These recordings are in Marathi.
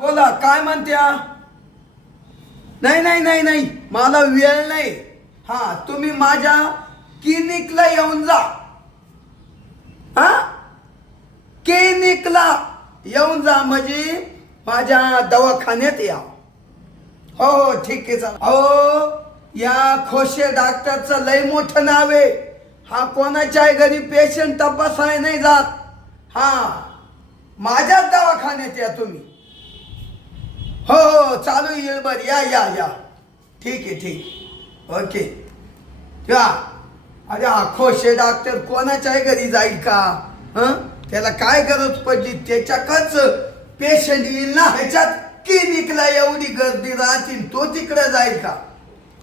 बोला काय म्हणत्या? नाही नाही नाही नाही, मला वेळ नाही. हा, तुम्ही माझ्या क्लिनिकला येऊन जा. हा, क्लिनिकला येऊन जा म्हणजे माझ्या दवाखान्यात या. हो हो ठीक आहे चालेल. अहो, या खोशे डॉक्टरचं लय मोठं नाव आहे. हा कोणाच्याही घरी पेशंट तपासाय नाही जात. हा, माझ्याच दवाखान्यात या तुम्ही. हो हो चालू येईल बर. या या या, ठीक आहे ठीक, ओके. या. अरे हा खोशे डॉक्टर कोणाच्याही घरी जाईल का? त्याला काय गरज पडली? त्याच्याकच पेशंट येईल ना. ह्याच्यात क्लिनिकला एवढी गर्दी राहतील, तो तिकडे जाईल का?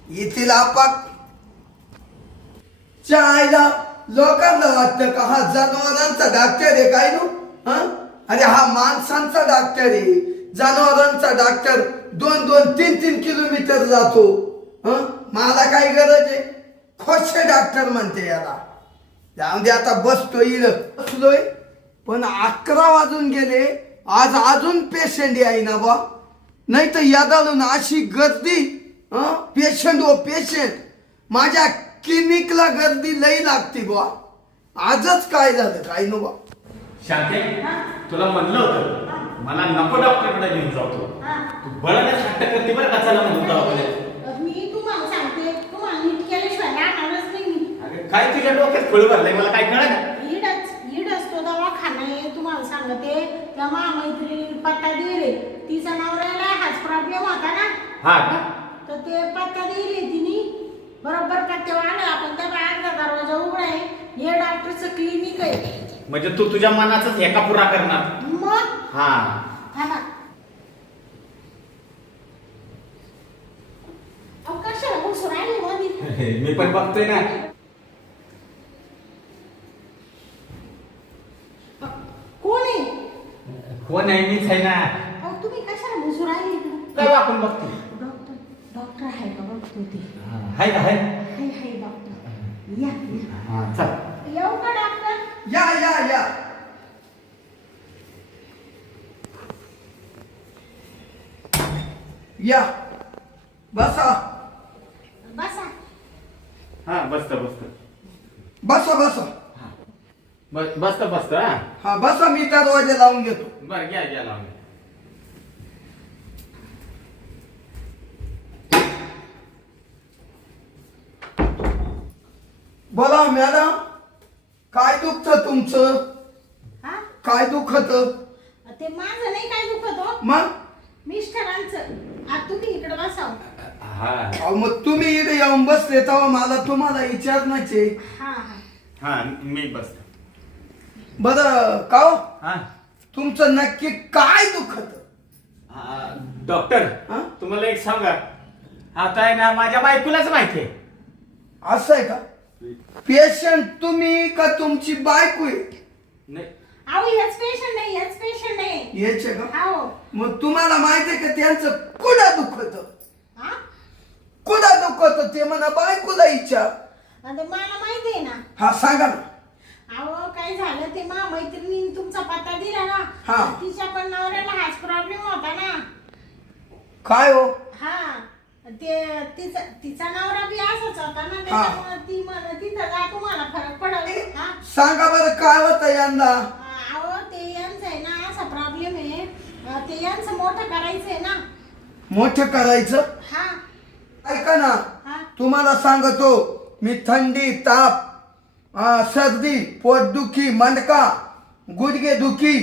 येथील आपाक चायला लोकांना वाटतं का हा जनावरांचा डॉक्टर आहे काय नो? अरे हा माणसांचा डॉक्टर आहे. जनावरांचा डॉक्टर 2-2, 3-3 किलोमीटर जातो. मला काय गरज आहे? खोशे डॉक्टर म्हणते याला. जाऊन दे आता, बसलोय पण 11 वाजून गेले. आज अजून पेशंट आहे ना बा. नाही तर यादाळून अशी गर्दी. Patient O patient. माझ्या क्लिनिकला गर्दी लई लागते बा. आजच काय झालं काय नो बा. शांते, तुला म्हणलं होतं मला नको डॉक्टरकडे घेऊन जातो. तू बळाने हट्ट करते बरं का. चला म्हणून दवाखान्यात. मी तुम्हाला सांगते, तुम्हाला नीट केल्याशिवाय राहणारच नाही मी. अरे काय तुझ्या डोक्यात खुळ भरलंय मला काय कळलं? इडच तो दवाखाना आहे. तुम्हाला सांगते, त्या महामैत्रिणी पत्ता दिले. तिचा नवऱ्याला हाच प्रॉब्लेम होता ना. हा का? तर ते पत्ता दिले तिने बरोबर पत्त्यावर आलं. आपण त्या बाहेरचा दरवाजा उघडा आहे. हे डॉक्टरचं क्लिनिक आहे. म्हणजे तू तुझ्या मनाचाच एका पुरा करणार. मग हा, थांबा. अहो, कशाला बसून राहिली मध्ये? मी पण बघतोय ना. कोण आहे? कोण आहे? मीच आहे ना. अहो, तुम्ही कशाला बसून राहिली इकडं? काय आपण बघतो? डॉक्टर आहे का बघतो ते. हाय का? हाय. Hi doctor. या हा, चल. येऊ का डॉक्टर? या या या. या बसा बसा. हा, बसतो बसतो. बसा बसा. बसतो बसतो. हा, हा बसा, मी दरवाजा लावून घेतो. बरं घ्या घ्या लावून. बोला मॅडम, काय दुखत तुमचं? हा, काय दुखत? ते माझं नाही काय दुखत हो, मग मिस्टरांचं. आता तुम्ही इकडे बसाव. हा अहो, मग तुम्ही इथे येऊन बसले तेव्हा मला तुम्हाला विचारण्याचे. हा हा. हा, मी बसतो. बरं का हो? हा, तुमचं नक्की काय दुखत? डॉक्टर, हा? तुम्हाला एक सांगा. आता आहे ना, माझ्या बायकोलाच माहिती आहे. असं आहे का? पेशंट तुम्ही का तुमची बायको आहे? नाही, अहो, हेच पेशंट नाही, हेच पेशंट नाही. याचे का? हो. मग तुम्हाला माहिती आहे का त्यांचं कुठं दुखत? हा, कुठं दुखत ते म्हणा, बायकोला विचार. आणि ते मला माहिती आहे ना. हा सांगा ना. अहो, काय झालं ते मैत्रिणीने तुमचा पत्ता दिला ना. हा. तिच्या पण नवऱ्याला हाच प्रॉब्लेम होता ना. काय हो? हा, ते तिचा नवरा बी असाच होता ना. त्याच्यामुळे ती तिथं जा, तुम्हाला फरक पडेल. हा, सांगा बरं काय होतं यंदा? अहो, ते यांचं आहे ना, असा प्रॉब्लेम आहे. ते यांचं मोठं करायचं आहे ना. मोठं करायचं? हा ऐका ना, हा. तुम्हाला सांगतो मी, थंडी, ताप, सर्दी, पोटदुखी, मणका, गुडघे दुखी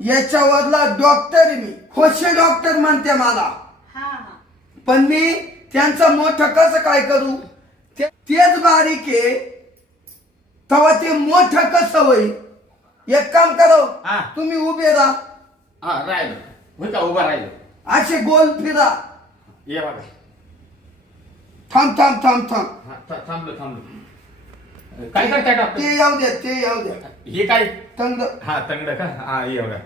याच्यावरला डॉक्टर आहे मी. खोशे डॉक्टर म्हणते मला. हा हा. पण मी त्यांचं मोठं कसं काय करू? तेच बारीक आहे, तेव्हा ते मोठं कसं होईल? एक काम करो, हा. तुम्ही उभे राहा, हा राहिलो. होय का? उभा राहिलो. असे गोल फिरा. ये बघा. थांब थांब थांब थांब. हा, थांबलो थांबलो. काय करताय डॉक्टर? ते येऊ द्या, ते येऊ द्या. हे काय? तंग हा, तंगड का? हा, ये बघा.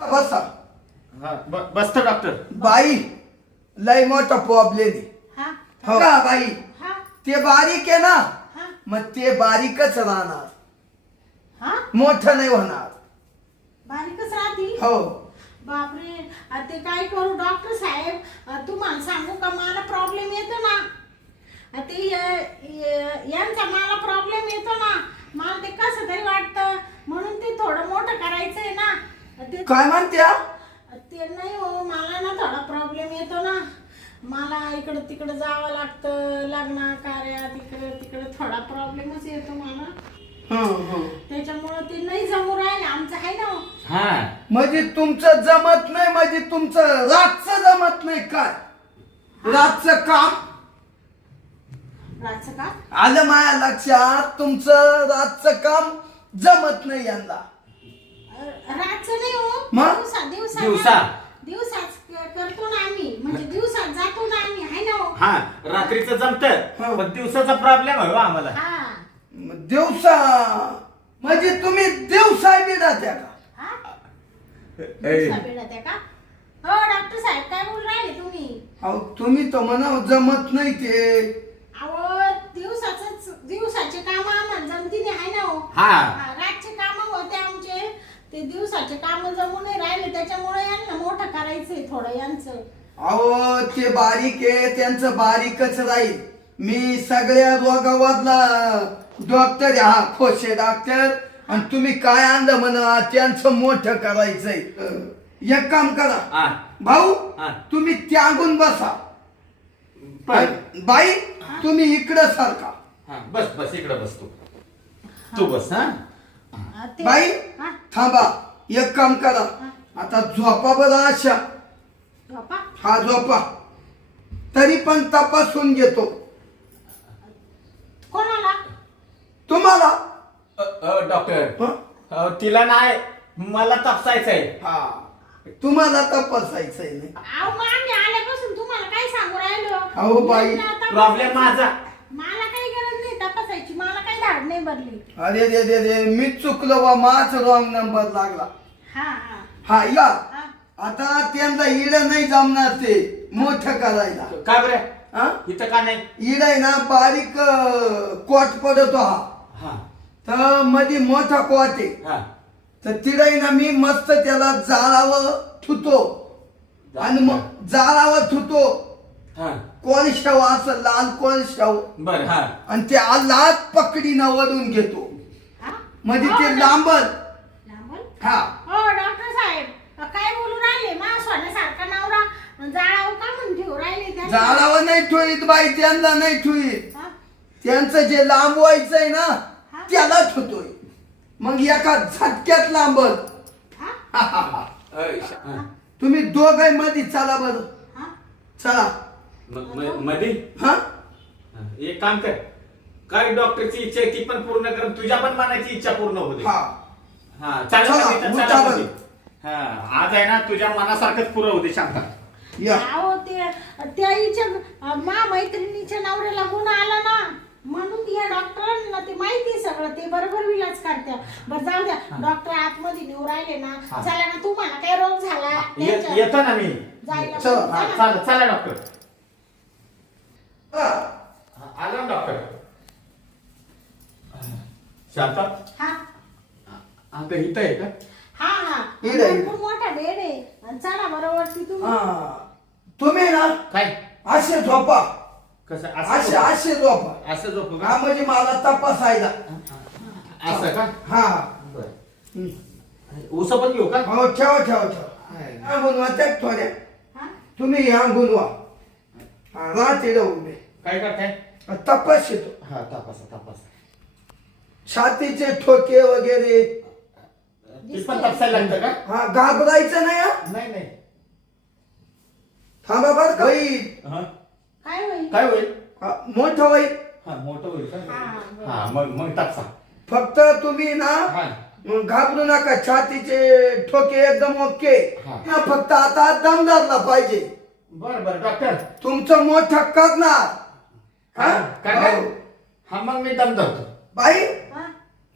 बसा. हा, बसतो डॉक्टर. बाई, लय मोठा प्रॉब्लेम आहे. हा हो का बाई? हा ते बारीक आहे ना, हा मग ते बारीकच राहणार, हा. मोठं नाही होणार. बारीकच राहती. हो. बापरे ते काय करू डॉक्टर साहेब, तुम्हाला सांगू का मला प्रॉब्लेम येतो ना, ते यांचा मला प्रॉब्लेम येतो ना, मला ते कसं तरी वाटतं, म्हणून ते थोडं मोठं करायचंय ना. ते काय म्हणत्या? ते नाही हो, मला ना थोडा प्रॉब्लेम येतो ना, मला इकडं तिकडं जावं लागतं, लग्न कार्यात इकडं तिकडं थोडा प्रॉब्लेमच येतो मला. त्याच्यामुळं ते नाही जमू राहिले आमचं आहे ना. हा म्हणजे तुमचं जमत नाही, म्हणजे तुमचं रातचं जमत नाही काय? रातचं काम रातचं का? आलं माझ्या लक्षात, तुमचं रातचं काम जमत नाही यांना. रातचं नाही हो, मग? दिवसा. दिवसाच करतो ना आम्ही, म्हणजे दिवसात जातो ना आम्ही, आहे ना हो. हा रात्रीचं जमत, हा. पण दिवसाचा प्रॉब्लेम आहे हो आम्हाला. हा दिवसा म्हणजे तुम्ही दिवसा बी राहत्या का? हा ए, दिवसा भेटत आहे का? हो डॉक्टर साहेब काय बोल राहिले तुम्ही? अहो तुम्ही तर म्हणा जमत नाही ते. अहो दिवसाचे काम आम्हाला जमती नाही, आहे ना हो. हा रातचे काम होते आमचे, ते दिवसाचे काम जमू नाही राहिले, त्याच्यामुळे यांना मोठं करायचंय थोडं यांचं. अहो ते बारीक आहे, त्यांचं बारीकच राहील. मी सगळ्या रोगावरला डॉक्टर आहे, हा खोशे डॉक्टर. आणि तुम्ही काय आणलं म्हणा, त्यांचं मोठं करायचंय. एक काम करा हा. भाऊ, हा. तुम्ही त्यागून बसा. पण बाई तुम्ही इकडं सारखा. हा बस बस इकडे बस तू बस. हा बाई हा? थांबा, एक काम करा, आता झोपा बरं अशा. बापा, हा झोपा, तरी पण तपासून घेतो कोणाला? तुम्हाला. डॉक्टर हं? तिला नाही, मला तपासायचंय. हा तुम्हाला तपासायचंय नाही. अहो मग आम्ही आल्यापासून तुम्हाला काय सांगू राहिलो? अहो बाई, यांना तपासायचं. प्रॉब्लेम माझा. मला काही गरज नाही तपासायची, मला काही धाड नाही भरली. अरे रे रे रे, मी चुकलो बा, माझ रॉंग नंबर लागला. हा हा हा या, हा. आता त्यांना इड नाही जमणार ते मोठं करायला. का बरं हा इथं का नाही? इड आहे ना बारीक कोट पडतो हा, हा तर मध्ये मोठा कोट आहे. हा तर तिडे ना मी मस्त त्याला जाळावर ठुतो, आणि मग जाळावर ठुतो हा कोळशाव, असं लाल कोळशाव, बर. हा आणि ते लाल पकडीनं वरून घेतो, हा? म्हणजे हो, ते लांबल. लांबल? हा हो डॉक्टर साहेब, काय बोलू राहिले? मा सोन्यासारखा नवरा जाळावर का म्हणून ठेवू राहिले त्यांना? जाळावर नाही ठुईत बाई, त्यांना नाही ठुईत. हा? त्यांचं जे लांब व्हायचंय ना हा? त्याला ठुतोय, मग एका झटक्यात लांबल. हा? तुम्ही दोघे मध्ये चला बरं, हा? चला. मध्ये हा एक काम कर, काय डॉक्टरची इच्छा आहे ती पण पूर्ण कर, तुझ्या पण मनाची इच्छा पूर्ण होते. हा हा चला, उठा बरं. हा आज आहे ना तुझ्या मनासारखंच पुरं होते. शांता या. अहो त्या हिच्या मा मैत्रिणीच्या नवऱ्याला गुण आला ना, म्हणून या डॉक्टरांना ते माहिती सगळं, ते बरोबर विलाज करत्या. बरं जाऊ द्या, डॉक्टर आतमध्ये नेऊ राहिले ना. हा. चला ना, तुम्हाला काय रोग झाला त्याच्या- येतो ना मी. जायला चला, चला. चला चला डॉक्टर. हा. आलो ना डॉक्टर. शांता हा आता इथं आहे का? हा हा इकडे, इकडे. भरपूर मोठा बेड आहे. आणि चला बरोबर ती तुम्ही. हा. तुम्ही ना काय असे झोपा, कसं असे झोपू? असे झोपा. असं झोपू हा का? म्हणजे मला तपासायला. असं का? हा बरं. ऊस पण घेऊ का? हो, ठेवा ठेवा ठेवा. हा गुणवा त्या थोड्या, हा? तुम्ही या गुणवा. हा राहते उभे, काय करताय? तपास येतो. हा तपासा तपासा. छातीचे ठोके वगैरे. ती पण तपासायला लागतं का? हा घाबरायचं नाही. हा नाही नाही. थांबा बरं का होईल. हा. काय होईल? काय होईल? हा, मोठं होईल. हा मोठं होईल का? हा, बरं. हा मग तपासा. फक्त तुम्ही ना हा घाबरू नका, छातीचे ठोके एकदम ओके. हा. ना फक्त आता दम धरला पाहिजे. बरं बरं डॉक्टर. तुमचं मोठं करणार. हा? काय? हो. हा मग मी दम धरतो. बाई हा?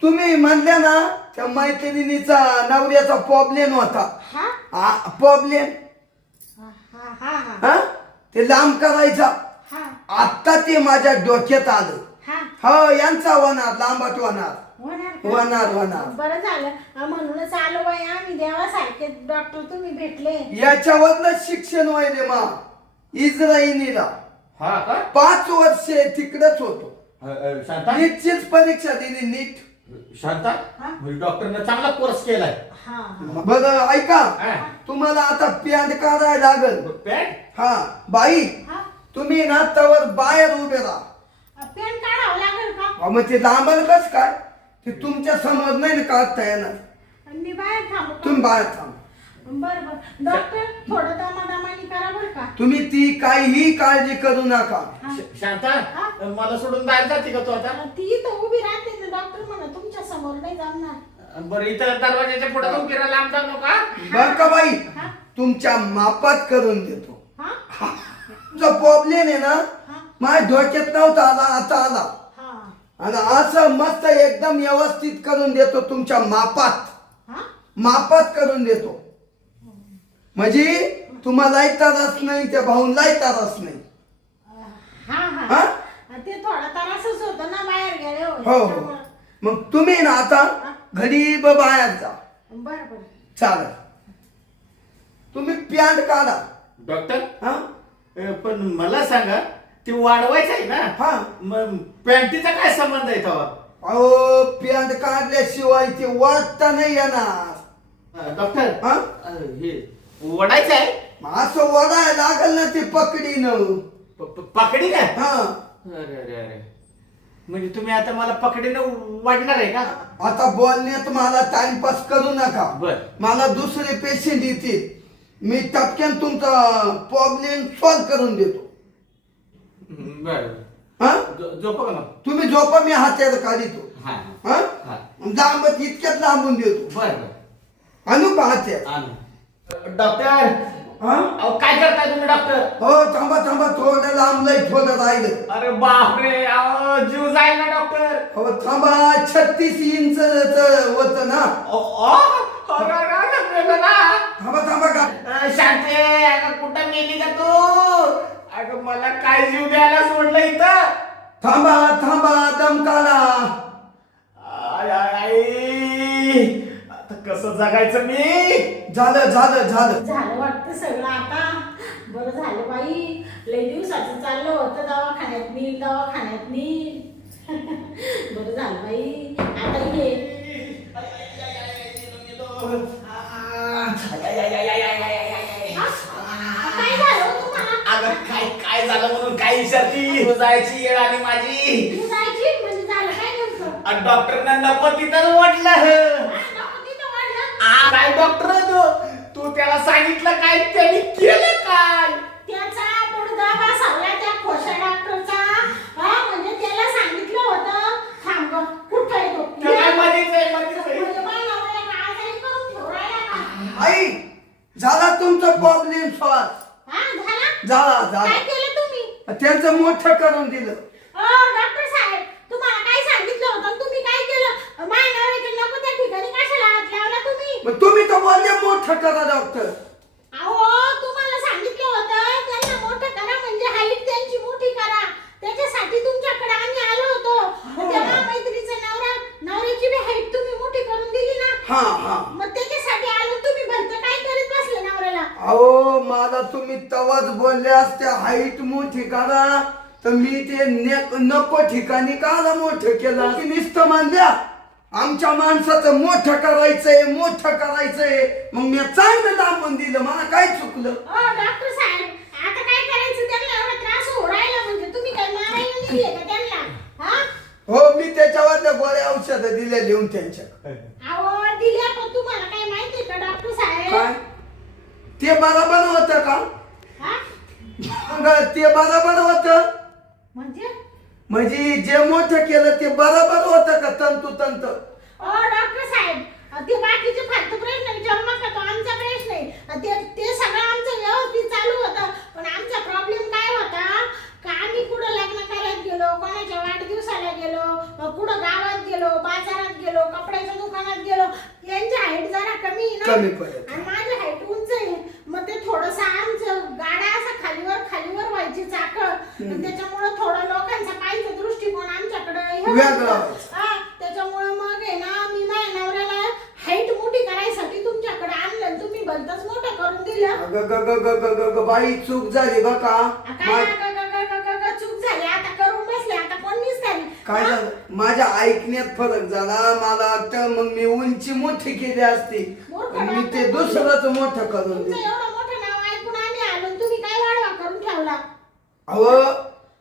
तुम्ही म्हणल्या ना त्या मैत्रिणीचा नवऱ्याचा प्रॉब्लेम होता. हा? प्रॉब्लेम हा, हा, हा, हा. हा ते लांब करायचा. हा, आता ते माझ्या डोक्यात आलं. हा. हो यांचा होणार, लांबट होणार. होणार का? होणार. बरं झालं म्हणूनच आलो बाई आम्ही देवासारखे डॉक्टर तुम्ही भेटले. याच्यावरच शिक्षण व्हायले मा इस्रायलीला हा का 5 वर्ष तिकडेच होतो. शांता नीटचीच परीक्षा दिली नीट. शांता हा? म्हणजे डॉक्टरने चांगला कोर्स केलाय. हा बरं ऐका हा. तुम्हाला आता पॅन्ट काढायला लागल. पॅन्ट हा बाई हा तुम्ही ना तवर बाहेर उभे राहा. पेन काढावं लागेल का? अहो, मग ते लांबल कस काय ते तुमच्या समोर नाही ना काढता येणार. मी बाहेर थांबू का? तुम्ही बाहेर थांब. बरं डॉक्टर थोडं दमादमानी करा बरं का? तुम्ही ती काहीही काळजी करू नका. हा. शांता हा? मला सोडून बाहेर जाते का तू आता? ती इथं उभी राहते ना डॉक्टर म्हणा तुमच्या समोर नाही जमणार. बरं इथं दरवाजाच्या पुढे जाऊन फिरायला लांब जाऊ नका. बर का बाई हा? तुमच्या मापात करून देतो. हा? जो प्रॉब्लेम आहे ना हा? माझ्या डोक्यात नव्हता आला आता आला. हा? आणि असं मस्त एकदम व्यवस्थित करून देतो तुमच्या मापात. हा? मापात करून देतो म्हणजे तुम्हालाही त्रास नाही त्या भाऊंलाही त्रास नाही. हा हा? हा ते थोडा त्रासच होतो ना बाहेर गेले हो. मग तुम्ही ना आता घरी बाहेर जा. बरं बरं चालेल. तुम्ही पॅन्ट काढा. डॉक्टर हा पण मला सांगा ते वाढवायचं आहे ना. हा मग पॅन्टीचा काय संबंध आहे तेव्हा? अहो पॅन्ट काढल्याशिवाय ते वाढता नाही येणार. डॉक्टर हा हे वडायचं आहे. असं वडाय लागल ना ते पकडीनं. पकडी काय? हा अरे अरे अरे म्हणजे तुम्ही आता मला पकडीनं वाढणार आहे का? आता बोलण्यात मला टाइमपास करू नका. बर. मला दुसरे पेशंट येतील. मी टपक्यान तुमचा प्रॉब्लेम सॉल्व करून देतो. बर हा झोपा का मग? तुम्ही झोपा मी हात्याला काढितो. हा हा हा लांब इतक्यात लांबून देतो. बर बर आणू का हात्यात? आणू. डॉक्टर हा अहो काय करताय तुम्ही डॉक्टर? हो थांबा थोडं लांब लय थोडं राहिलं. अरे बापरे अहो जीव जाईल ना डॉक्टर. हो थांबा 36 इंच होत ना. अरे अरे अरे मेलं ना. थांबा का शांते अगं कुठं मेली का तू? अगं मला काय जीव द्यायला सोडलं इथं. थांबा दम काढा. आय आय आई आता कसं जगायचं मी? झालं झालं वाटतं सगळं आता. बरं झालं बाई लय दिवसाचं चाललं होतं दवाखान्यात नील बरं झालं बाई आता ये. काय झालं तुम्हाला? अगं काय झालं म्हणून काय विचारती? तू जायची येळ आली माझी. तू जायची म्हणजे झालं काय नेमकं? डॉक्टरनं नको तिथं वाटलं. नको तिथं वाढलं. काय डॉक्टर तू त्याला सांगितलं काय त्यांनी केलं काय? त्याचा मुडदा बसवला त्या खोशा डॉक्टरचा. म्हणजे त्याला सांगितलं होतं थांब गं, कुठं आहे तो? काय मध्येच आहे. म्हणजे मला आजारी करून ठेवायला का? आई झाला तुमचा प्रॉब्लेम सॉल्व. हा झाला? काय केलं तुम्ही? त्यांचं मोठं करून दिलं. डॉक्टर साहेब तुम्हाला काय सांगितलं होतं तुम्ही काय केलं? माझ्या नवऱ्याच्या नको त्या ठिकाणी कशाला हात लावला तुम्ही? मग तुम्ही तर बोलले मोठं करा डॉक्टर. अहो तुम्हाला सांगितलं होतं त्यांना मोठं करा म्हणजे हाईट त्यांची मोठी करा. त्याच्यासाठी तुमच्याकडे आम्ही आलो होतो. तेव्हा मैत्रीचा नवऱ्याची बी हाईट तुम्ही मोठी करून दिली ना. हा मग त्याच्यासाठी आलो. तुम्ही भलतं काय करीत बसले नवऱ्याला? अहो मला तुम्ही तवाच बोलले असते हाईट मोठी करा तर मी ते नको ठिकाणी काला मोठं केलं की नुसतं मानल्या. आमच्या माणसाचं मोठं करायचंय मग मी चांगलं दाबून दिलं. मला काय चुकलं? डॉक्टर साहेब आता काय करायचं? त्यांना एवढा त्रास हो राहिला म्हणजे तुम्ही काय मारायला नाहीये का त्यांना? हा हो मी त्याच्यावर गोळ्या औषधं दिल्या लिहून त्यांच्या. अहो दिल्या पण तुम्हाला काय माहितीये का डॉक्टर साहेब? काय ते बरोबर होतं का? हा मग ते बरोबर होतं म्हणजे जे मोठं केलं ते बरोबर होतं का तंतोतंत? डॉक्टर साहेब ते बाकीचे फालतू प्रश्न विचारू नका. तो आमचा प्रश्न आहे. ते सगळं आमचं व्यवस्थित चालू होतं. पण आमचा प्रॉब्लेम काय होता का आम्ही कुठं लग्न करायला गेलो, कोणाच्या वाढदिवसाला गेलो, कुठं गावात गेलो, बाजारात गेलो, कपड्याच्या दुकानात गेलो. यांची हाईट जरा कमी आहे ना पडत आणि माझी हाईट उंच आहे. मग ते थोडंसं आमचं गाडा असं खालीवर व्हायची चाकं. त्याच्यामुळे थोडं लोकांचा पाहिजे दृष्टिकोन आमच्याकडे वेगळा. त्याच्यामुळे मग दिलं अगं ग ग ग ग ग ग बाई चूक झाली बा का काय चूक झाली आता करून बसले आता कोण निसताली काय झालं माझ्या ऐकण्यात फरक झाला मला वाटतं मग मी उंची मोठी केली असती पण मी ते दुसरंच मोठं करून तुमचं दिलं एवढं मोठं नाव ऐकून आम्ही आलो आणि तुम्ही काय वाढवा करून ठेवला अहो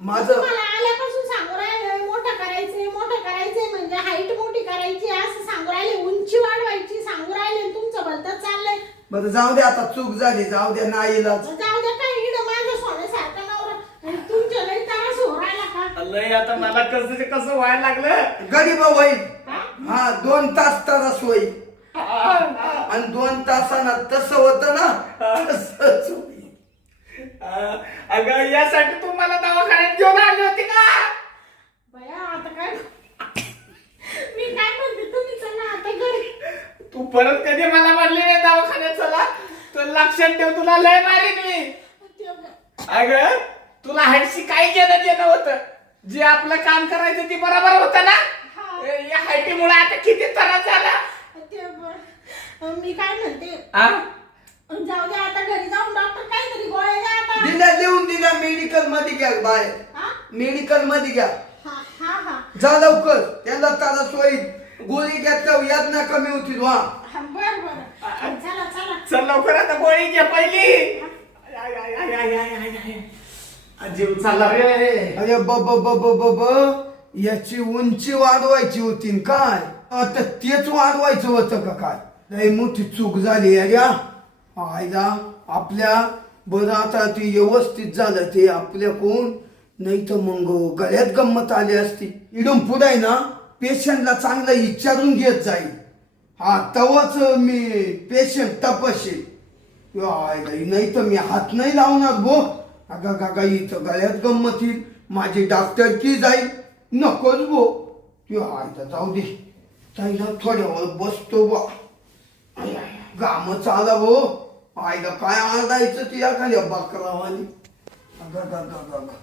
माझं तुम्हाला आल्यापासून सांगू राहिले मोठं करायचंय म्हणजे हाईट मोठी करायची असं सांगू राहिले उंची वाढवायची सांगू राहिले आणि तुमचं भलतंच चाललंय बरं जाऊ दे आता चूक झाली जाऊ दे नाही इलाज जाऊ द्या काय इड माझं सोन्यासारखं नवरा आणि तुमच्या लई त्रास हो राहिला का लय आता मला कसं व्हायला लागलं गरीब होईल हा? हा 2 तास तरच होईल आणि 2 तासानं तसं होतं ना तसंच होईल अगं यासाठी तू मला दवाखान्यात घेऊन आली होती का बया आता काय मी काय म्हणते तुम्ही चला आता घरी तू परत कधी मला म्हणली नाही दवाखान्यात चला तर लक्षात ठेव तुला लय मारीन मी अगं तुला हाईटशी काय घेणं देणं होतं जे आपलं काम करायचं ते बरोबर होतं ना या हाईटीमुळे आता किती त्रास झाला मी काय म्हणते आ? जाऊ द्या आता घरी जाऊन डॉक्टर काहीतरी गोळ्या द्या आता दिल्या लिहून दिल्या मेडिकल मध्ये घ्या बाहेर हा मेडिकल मध्ये घ्या हा हा हा जा लवकर त्याला त्रास होईल गोळी घेतल्यावर यातना कमी होतील वा हा, बर बर चला चला चल लवकर आता गोळी घे पहिली जीव चालला रे अरे ब ब ब ब ब ब याची उंची वाढवायची होती काय आता तेच वाढवायचं होतं का काय लय मोठी चूक झाली अरे आयला आपल्या बरं आता ती व्यवस्थित झालं ते आपल्या कोण नाही तर मग गळ्यात गंमत आली असती इडून पुढे ना पेशंटला चांगलं विचारून घेत जाईल हा तवाच मी पेशंट तपासेल नाही तर मी हात नाही लावणार भो अगा गागा इथं गळ्यात गंमत येईल माझी डॉक्टर की जाईल नकोच भो आयता जाऊ दे ताईला थोड्या वेळ बसतो बा गाम चाला भो आईला काय आरडायचं ती एखाद्या बकरावानी अगा गा गा गा